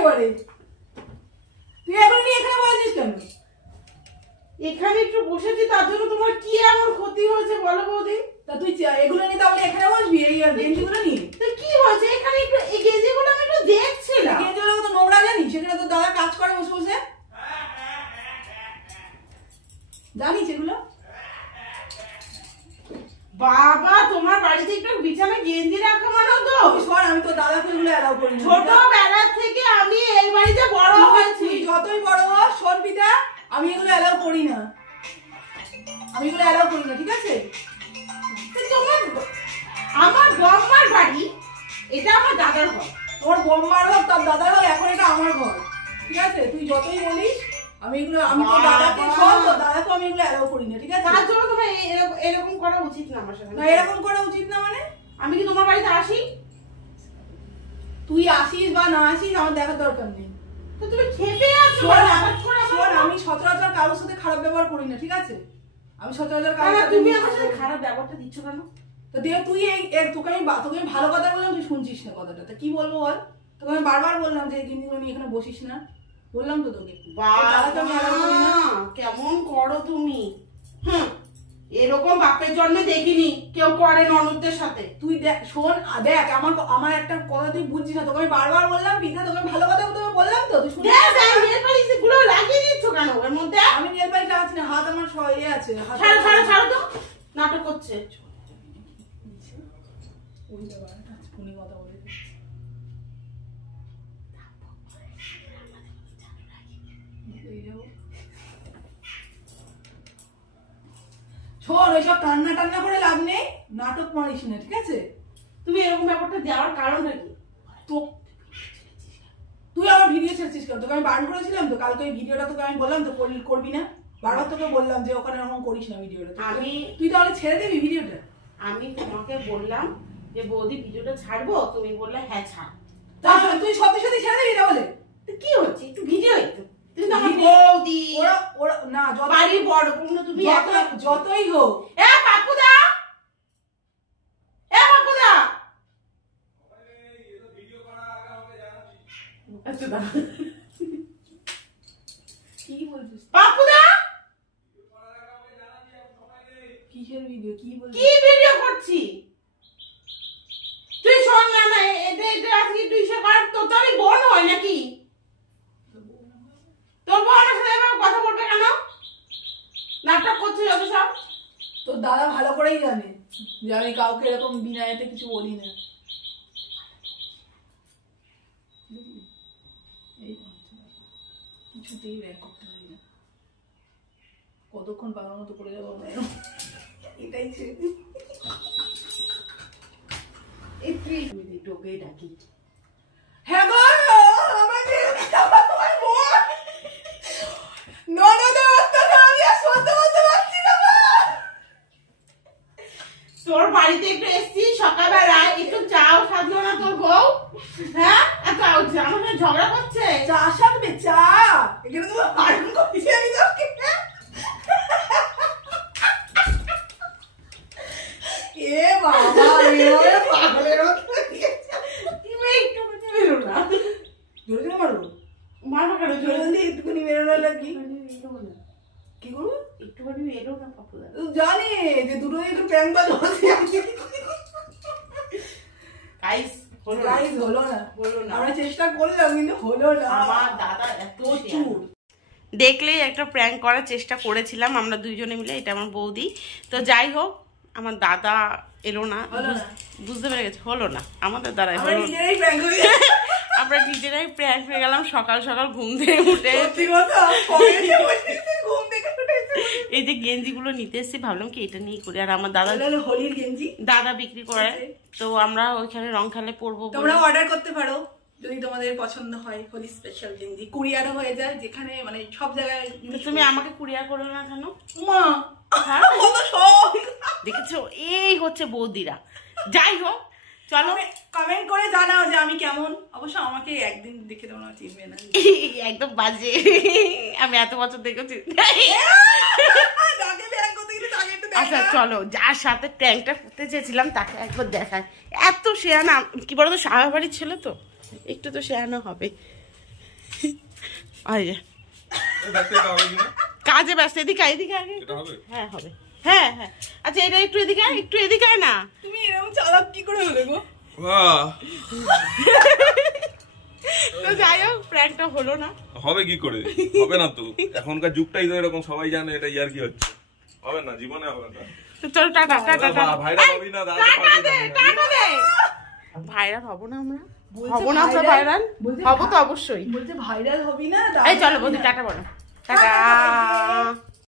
একেবারে তুই এবার নিয়ে এখানে বসেছিস কেন? এখানে একটু বসেছি তার জন্য তোমার কি এমন ক্ষতি হয়েছে বলো বৌদি? তা তুই এগুলো নিয়ে তাহলে এখানে বসবি এই গেঞ্জিগুলো নিয়ে? তো কি হয়েছে এখানে একটু এই গেঞ্জিগুলো আমি একটু দেখছিলাম। গেঞ্জিগুলো কত নোংরা জানিস? সেখানে তো দাদা কাজ করে বসে বসে, জানিস এগুলো? বাবা তোমার বাড়িতে একটু বিছানা গেঞ্জি রাখা মানে তো শোন, আমি তো দাদাকে এগুলো অ্যালাউ করি না। ছোটবেলা থেকে আমি এই বাড়িতে বড় হয়েছি। যতই বড় হ শোন পিতা, আমি এগুলো অ্যালাউ করি না, আমি এগুলো অ্যালাউ করি না, ঠিক আছে? তোমার আমার বম্মার বাড়ি, এটা আমার দাদার ঘর। তোর বম্মার হোক তার দাদার হোক, এখন এটা আমার ঘর, ঠিক আছে? তুই যতই বলিস আমি এগুলো, আমি তো দাদাকে শোন, তো দাদাকে আমি এগুলো অ্যালাউ করি না, ঠিক আছে? তার জন্য তোমার এরকম করা উচিত না আমার সাথে। না এরকম করা উচিত না মানে? আমি কি তোমার বাড়িতে আসি? তুই আসিস বা না আসিস আমার দেখার দরকার নেই। তো তুমি খেপে আছো। শোন, আমি সচরাচর কারোর সাথে খারাপ ব্যবহার করি না, ঠিক আছে? আমি সচরাচর কারোর সাথে, তুমি আমার সাথে খারাপ ব্যবহারটা দিচ্ছ কেন? তো দেখ তুই তোকে আমি ভালো কথা বললাম, তুই শুনছিস না কথাটা, তা কি বলবো বল? তোকে আমি বারবার বললাম যে এই গেঞ্জিগুলো নিয়ে এখানে বসিস না, বললাম তো তোকে। কেমন করো তুমি? এরকম বাপের জন্য দেখিনি কেউ করে ননদদের সাথে। তুই দেখ শোন, দেখ আমার একটা কথা তুই বুঝছিস না, তোকে আমি বারবার বললাম পিঠা, তোকে ভালো কথা তোকে বললাম তো, তুই শুনছিস না? নেল পালিশ গুলো লাগিয়ে দিচ্ছ কেন এর মধ্যে? আমি নেল পালিশ লাগাচ্ছি না, হাত আমার আছে। ছাড়ো তো, নাটক করছে। শোন, ওইসব কান্না টান্না করে লাভ নেই, নাটক মারিস না, ঠিক আছে? তুমি এরকম ব্যাপারটা দেওয়ার কারণটা কি? তো তুই আমার ভিডিও ছেড়েছিস কেন? তোকে আমি বারণ করেছিলাম তো কালকে ওই ভিডিওটা, তোকে আমি বললাম তো করবি না, বারবার তোকে বললাম যে ওখানে এরকম করিস না ভিডিওটা। তুই তাহলে ছেড়ে দিবি ভিডিওটা? আমি তোমাকে বললাম যে বৌদি ভিডিওটা ছাড়বো, তুমি বললে হ্যাঁ ছাড়। তাহলে তুই সত্যি সত্যি ছেড়ে দিবি তাহলে? কি হচ্ছে একটু ভিডিও, একটু তুমি তো আমার বৌদি, ওরা না বাড়ি বড় কোনো তুমি যতই হোক। পাপুদা, পাপুদা, কি বলছিস পাপুদা? কিসের ভিডিও? কি বলছিস? কি ভিডিও করছি? তুই শোন না, না এটা আজকে তুই সে কর, তো আমি বোন হয় নাকি? তোর বোন আমার সাথে এভাবে কথা বলবে কেন? নাটক করছিস যত সব। তোর দাদা ভালো করেই জানে যে আমি কাউকে এরকম বিনা এতে কিছু বলি না। কিছুতেই ব্যাক করতে পারি না, কতক্ষণ পাগল মতো করে যাবো এটাই ছেড়ে টোকে ডাকি। হ্যাঁ গো, আমাকে আমার বোন ননদের অত্যাচার আমি আর সহ্য করতে পারছি না। তোর বাড়িতে একটু এসছি সকালবেলা, একটু চাও সাধলো না তোর বউ? হ্যাঁ, এত আমার সাথে ঝগড়া করছে। চা সাথে চা এখানে তো বারণ করছি আমি তোকে। এ বাবা রে, পাগলের মতো তুমি একটু বেরো না। জোরে জোরে মারবো? মারবো কেন? জলদি একটুখানি বেরোনো লাগি। কি করবো? একটুখানি বেরো না পাপুদা। জানি যে দুটো একটু প্র্যাঙ্ক বাজ হচ্ছে। গাইস হলো না, আমরা চেষ্টা করলাম কিন্তু হলো না। আমার দাদা এত চুর। দেখলেই একটা প্র্যাঙ্ক করার চেষ্টা করেছিলাম আমরা দুইজনে মিলে, এটা আমার বৌদি। তো যাই হোক, আমার দাদা এলো না, বুঝতে পেরে গেছে, হলো না আমাদের দ্বারাই, আমরা নিজেরাই প্র্যাঙ্ক হয়ে গেলাম। সকাল সকাল ঘুম থেকে উঠে এই যে গেঞ্জি গুলো নিতে এসেছি, ভাবলাম কি এটা নিয়ে করি। আর আমার দাদা হোলির গেঞ্জি দাদা বিক্রি করে, তো আমরা ওইখানে রং খেলে পরবো। তোমরা অর্ডার করতে পারো যদি তোমাদের পছন্দ হয় হোলি স্পেশাল গেঞ্জি, কুরিয়ারও হয়ে যায়, যেখানে মানে সব জায়গায়। তুমি আমাকে কুরিয়ার করো না কেন? মা দেখেছো, এই হচ্ছে বৌদিরা। যাই হোক, চলো কমেন্ট করে জানাও যে আমি কেমন। অবশ্য আমাকে একদিন দেখে তোমরা চিনবে না, একদম বাজে, আমি এত বছর দেখেছি। আচ্ছা চলো, যার সাথে প্র্যাঙ্কটা করতে চেয়েছিলাম তাকে একবার দেখায়। এত শেয়ানা, কি বলতো, সারা বাড়ির ছেলে তো একটু তো শেয়ানো হবে। এই যে এই দেখতে এটা হবে কিনা কাজে ব্যস্ত, এদিকে আয়, এদিকে আগে। এটা হবে হ্যাঁ হবে, হ্যাঁ হ্যাঁ। আচ্ছা এটা একটু এদিকে আয়, একটু এদিকে আয় না। তুমি এরকম চালাক কি করে হলে গো? বাহ তো যাই হোক প্র্যাঙ্কটা হলো না। হবে কি করে, হবে না তো, এখনকার যুগটাই তো এরকম, সবাই জানে এটা ইয়ার কি হচ্ছে, হবে না, জীবনে হবে না। তো চলো টাটা টাটা টাটা। ভাইরা হবি না, দাদা টাটা দে, টাটা দে। ভাইরাল হব না আমরা? হব না আমরা ভাইরাল? হব তো অবশ্যই। বলছে ভাইরাল হবি না? এই চলো বৌদি টাটা বলো। টাটা।